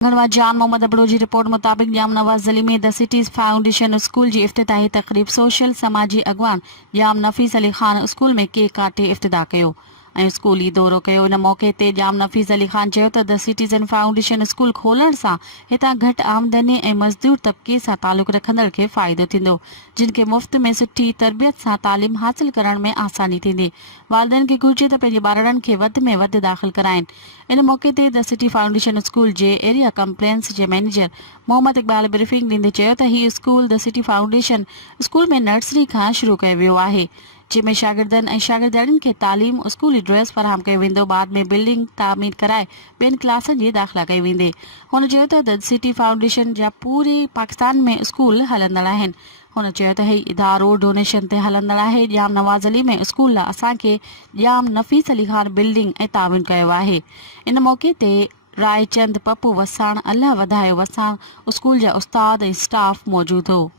गढ़वा जान मोहम्मद अबड़ो जी रिपोर्ट मुताबिक जाम नवाज अली में द सिटीज़ फाउंडेशन स्कूल जी इफ्तिताही तकरीब सोशल समाजी अगवान जाम नफ़ीस अली खान स्कूल में केक काटे इफ्तिदा कयो ऐं स्कूली दौरो कयो। इन मौक़े ते जाम नफ़ीस अली खान चयो त द सिटीज़न फाउंडेशन स्कूल खोलण सां हितां घटि आमदनी ऐं मज़दूर तबिके सां तालुक़ रखंदड़ खे फ़ाइदो थींदो, जिन खे मुफ़्त में सुठी तरबियत सां तालीम हासिल करण में आसानी थींदी। वालिदैन खे घुर्जे त पंहिंजे ॿारनि खे वधि में वधि दाख़िल कराइनि। इन मौक़े ते द सिटी फाउंडेशन स्कूल जे एरिया कंप्लेंस जे मैनेजर मोहम्मद इकबाल ब्रीफिंग ॾींदे चयो त हीउ school the City Foundation School में नर्सरी खां शुरू कयो वियो आहे, जंहिंमें शागिर्दनि ऐं शागिर्दियाणियुनि खे तालीम स्कूली ड्रेस फराहम कयो वेंदो। बाद में बिल्डिंग तामीर कराए ॿियनि क्लासनि जी दाख़िला कई वेंदी। हुन चयो त द सिटी फाउंडेशन जा पूरे पाकिस्तान में स्कूल हलंदड़ आहिनि। हुन चयो त हीउ इदारो डोनेशन ते हलंदड़ आहे। जाम नवाज़ अली में स्कूल लाइ असांखे जाम नफ़ीस अली खान बिल्डिंग ऐं तामीर कयो आहे। इन मौक़े ते रायचंद पप्पू वसाण अल्लाह वधायो वसाण स्कूल जा उस्ताद ऐं स्टाफ मौजूदु हो।